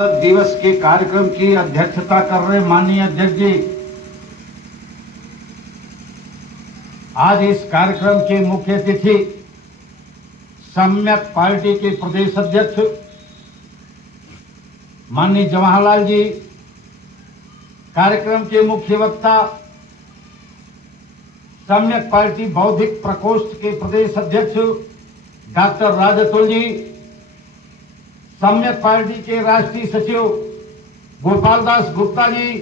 दिवस के कार्यक्रम की अध्यक्षता कर रहे माननीय अध्यक्ष जी, आज इस कार्यक्रम के मुख्य अतिथि सम्यक पार्टी के प्रदेश अध्यक्ष माननीय जवाहरलाल जी, कार्यक्रम के मुख्य वक्ता सम्यक पार्टी बौद्धिक प्रकोष्ठ के प्रदेश अध्यक्ष डॉक्टर राजतुल जी, सम्यक पार्टी के राष्ट्रीय सचिव गोपाल दास गुप्ता जी,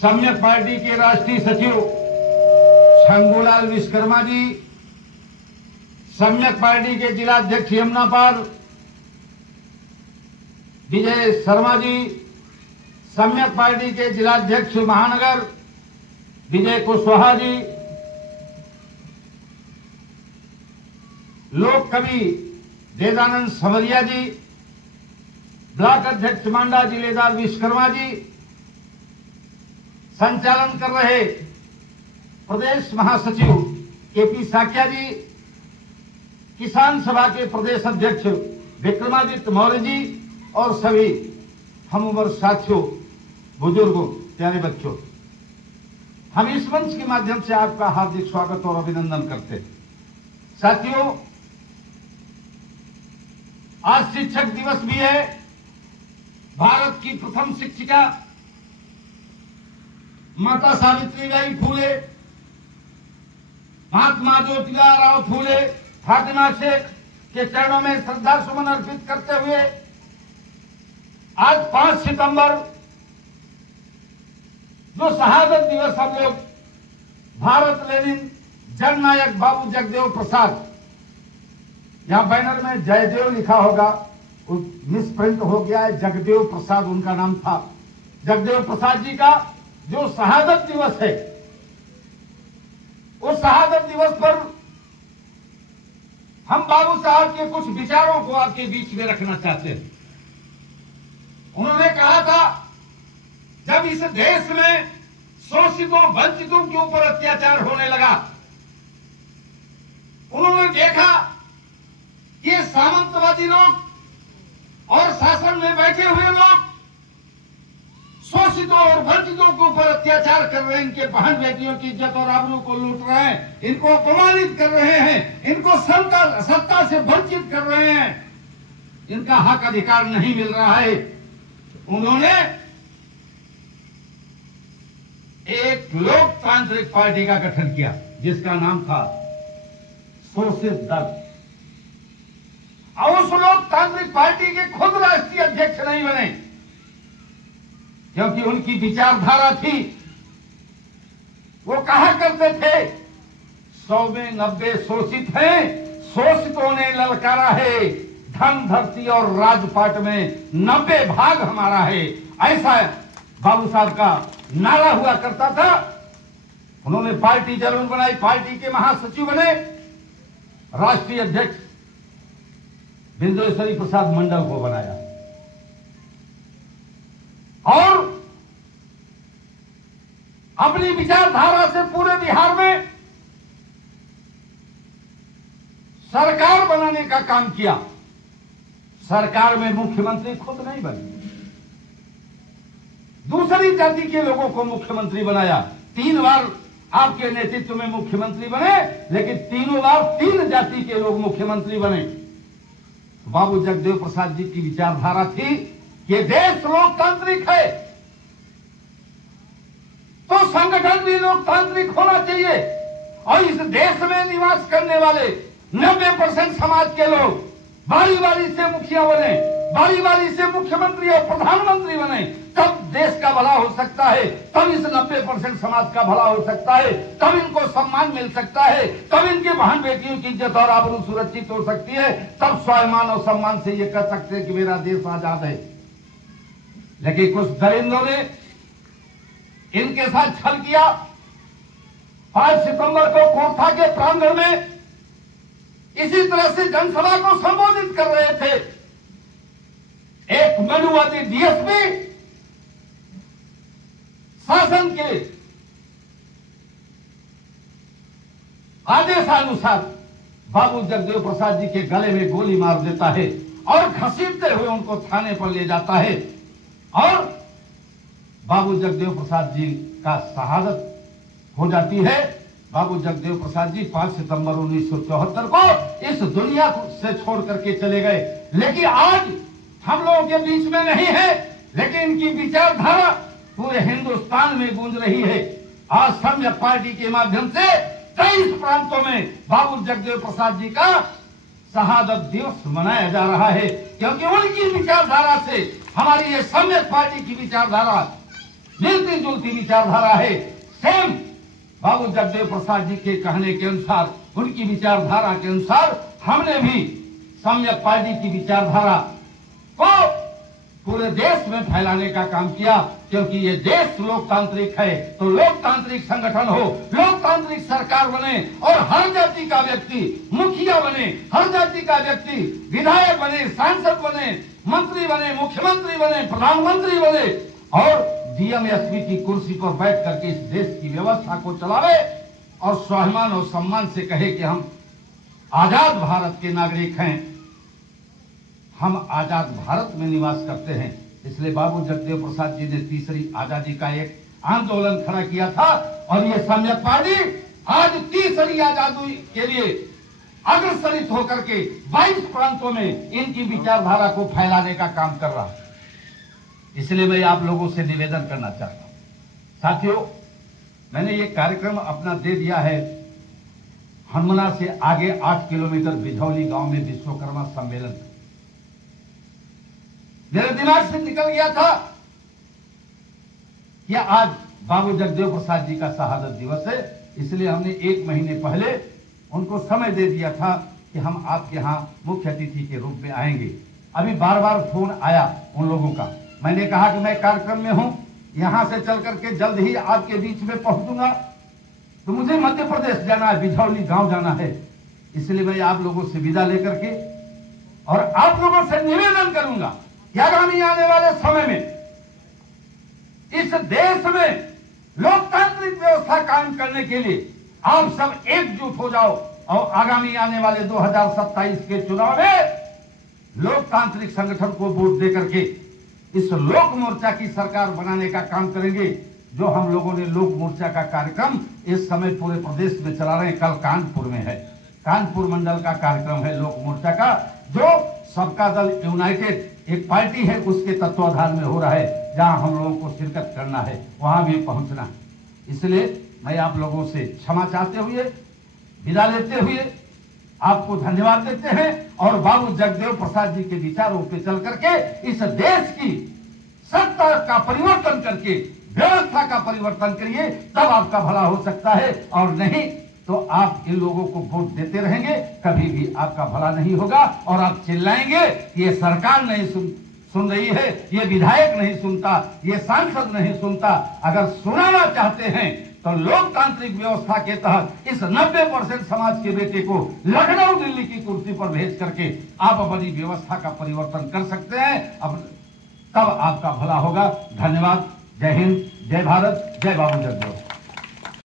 सम्यक पार्टी के राष्ट्रीय सचिव शंभूलाल विश्वकर्मा जी, सम्यक पार्टी के जिलाध्यक्ष यमुनापाल विजय शर्मा जी, सम्यक पार्टी के जिलाध्यक्ष महानगर विजय कुशवाहा जी, लोक कवि वेदानंद समरिया जी, ब्लॉक अध्यक्ष मांडा जिलेदार विश्वकर्मा जी, संचालन कर रहे प्रदेश महासचिव केपी साकिया जी, किसान सभा के प्रदेश अध्यक्ष विक्रमादित्य मौर्य जी और सभी हम उम्र साथियों, बुजुर्गों, प्यारे बच्चों, हम इस मंच के माध्यम से आपका हार्दिक स्वागत और अभिनंदन करते हैं। साथियों, आज शिक्षक दिवस भी है। भारत की प्रथम शिक्षिका माता सावित्रीबाई फूले, महात्मा ज्योतिराव फूले, फातिमा शेख के चरणों में श्रद्धा सुमन अर्पित करते हुए आज 5 सितंबर जो शहादत दिवस हम लोग भारत लेनिन जननायक बाबू जगदेव प्रसाद, यहां बैनर में जयदेव लिखा होगा, मिसप्रिंट हो गया है, जगदेव प्रसाद उनका नाम था। जगदेव प्रसाद जी का जो शहादत दिवस है, उस शहादत दिवस पर हम बाबू साहब के कुछ विचारों को आपके बीच में रखना चाहते हैं। उन्होंने कहा था, जब इस देश में शोषितों वंचितों के ऊपर अत्याचार होने लगा, उन्होंने देखा कि ये सामंतवादी लोग और शासन में बैठे हुए लोग शोषितों और वंचितों के ऊपर अत्याचार कर रहे हैं, इनके बहन बेटियों की इज्जत और आबरू को लूट रहे हैं, इनको अपमानित कर रहे हैं, इनको सत्ता से वंचित कर रहे हैं, इनका हक अधिकार नहीं मिल रहा है। उन्होंने एक लोकतांत्रिक पार्टी का गठन किया जिसका नाम था शोषित दल। और उस लोकतांत्रिक पार्टी के खुद राष्ट्रीय अध्यक्ष नहीं बने, क्योंकि उनकी विचारधारा थी, वो कहा करते थे 100 में 90 शोषित हैं, शोषितों ने ललकारा है, धन धरती और राजपाट में 90 भाग हमारा है। ऐसा बाबू साहब का नारा हुआ करता था। उन्होंने पार्टी जरूर बनाई, पार्टी के महासचिव बने, राष्ट्रीय अध्यक्ष बिंदेश्वरी प्रसाद मंडल को बनाया और अपनी विचारधारा से पूरे बिहार में सरकार बनाने का काम किया। सरकार में मुख्यमंत्री खुद नहीं बने, दूसरी जाति के लोगों को मुख्यमंत्री बनाया। 3 बार आपके नेतृत्व में मुख्यमंत्री बने, लेकिन तीनों बार 3 जाति के लोग मुख्यमंत्री बने। बाबू जगदेव प्रसाद जी की विचारधारा थी कि देश लोकतांत्रिक है तो संगठन भी लोकतांत्रिक होना चाहिए, और इस देश में निवास करने वाले 90% समाज के लोग बारी बारी से मुखिया बने, बारी बारी से मुख्यमंत्री और प्रधानमंत्री बने, तब देश का भला हो सकता है, तब इस 90% समाज का भला हो सकता है, तब इनको सम्मान मिल सकता है, तब इनके बहन बेटियों की इज्जत और आबरू सुरक्षित हो सकती है, तब स्वाभिमान और सम्मान से ये कह सकते हैं कि मेरा देश आजाद है। लेकिन कुछ दरिंदों ने इनके साथ छल किया। 5 सितंबर को कोठा के प्रांगण में इसी तरह से जनसभा को संबोधित कर रहे थे। एक मनुवादी डीएसपी शासन के आदेशानुसार बाबू जगदेव प्रसाद जी के गले में गोली मार देता है और घसीटते हुए उनको थाने पर ले जाता है और बाबू जगदेव प्रसाद जी का शहादत हो जाती है। बाबू जगदेव प्रसाद जी 5 सितंबर 1974 को इस दुनिया से छोड़ करके चले गए, लेकिन आज हम लोगों के बीच में नहीं है, लेकिन इनकी विचारधारा पूरे हिंदुस्तान में गूंज रही है। आज सम्यक पार्टी के माध्यम से 23 प्रांतों में बाबू जगदेव प्रसाद जी का शहादत दिवस मनाया जा रहा है, क्योंकि उनकी विचारधारा से हमारी ये सम्यक पार्टी की विचारधारा मिलती जुलती विचारधारा है। सेम बाबू जगदेव प्रसाद जी के कहने के अनुसार, उनकी विचारधारा के अनुसार हमने भी सम्यक पार्टी की विचारधारा को पूरे देश में फैलाने का काम किया, क्योंकि ये देश लोकतांत्रिक है, तो लोकतांत्रिक संगठन हो, लोकतांत्रिक सरकार बने और हर जाति का व्यक्ति मुखिया बने, हर जाति का व्यक्ति विधायक बने, सांसद बने, मंत्री बने, मुख्यमंत्री बने, प्रधानमंत्री बने और डीएम एसपी की कुर्सी पर बैठ करके इस देश की व्यवस्था को चलावे और स्वाभिमान और सम्मान से कहे कि हम आजाद भारत के नागरिक हैं, हम आजाद भारत में निवास करते हैं। इसलिए बाबू जगदेव प्रसाद जी ने तीसरी आजादी का एक आंदोलन खड़ा किया था और ये सम्यक पार्टी आज तीसरी आजादी के लिए अग्रसरित होकर के 22 प्रांतों में इनकी विचारधारा को फैलाने का काम कर रहा है। इसलिए मैं आप लोगों से निवेदन करना चाहता हूं। साथियों, मैंने ये कार्यक्रम अपना दे दिया है हनुमना से आगे 8 किलोमीटर बिझौली गांव में विश्वकर्मा सम्मेलन। मेरे दिमाग से निकल गया था कि आज बाबू जगदेव प्रसाद जी का शहादत दिवस है, इसलिए हमने 1 महीने पहले उनको समय दे दिया था कि हम आपके यहाँ मुख्य अतिथि के रूप में आएंगे। अभी बार बार फोन आया उन लोगों का, मैंने कहा कि मैं कार्यक्रम में हूं, यहां से चल करके जल्द ही आपके बीच में पहुंचूंगा, तो मुझे मध्य प्रदेश जाना है, बिझौली गांव जाना है। इसलिए मैं आप लोगों से विदा लेकर के और आप लोगों से निवेदन करूंगा कि आगामी आने वाले समय में इस देश में लोकतांत्रिक व्यवस्था कायम करने के लिए आप सब एकजुट हो जाओ और आगामी आने वाले 2027 के चुनाव में लोकतांत्रिक संगठन को वोट देकर के इस लोक मोर्चा की सरकार बनाने का काम करेंगे। जो हम लोगों ने लोक मोर्चा का कार्यक्रम इस समय पूरे प्रदेश में चला रहे हैं, कल कानपुर में है, कानपुर मंडल का कार्यक्रम है लोक मोर्चा का, जो सबका दल यूनाइटेड एक पार्टी है उसके तत्वाधान में हो रहा है, जहां हम लोगों को शिरकत करना है, वहां भी पहुंचना है। इसलिए मैं आप लोगों से क्षमा चाहते हुए, विदा लेते हुए आपको धन्यवाद देते हैं और बाबू जगदेव प्रसाद जी के विचारों पे चल करके इस देश की सत्ता का परिवर्तन करके व्यवस्था का परिवर्तन करिए, तब आपका भला हो सकता है, और नहीं तो आप इन लोगों को वोट देते रहेंगे, कभी भी आपका भला नहीं होगा और आप चिल्लाएंगे ये सरकार नहीं सुन रही है, ये विधायक नहीं सुनता, ये सांसद नहीं सुनता। अगर सुनाना चाहते हैं तो लोकतांत्रिक व्यवस्था के तहत इस 90% समाज के बेटे को लखनऊ दिल्ली की कुर्सी पर भेज करके आप अपनी व्यवस्था का परिवर्तन कर सकते हैं, तब आपका भला होगा। धन्यवाद। जय हिंद, जय भारत, जय बाबू जगदेव।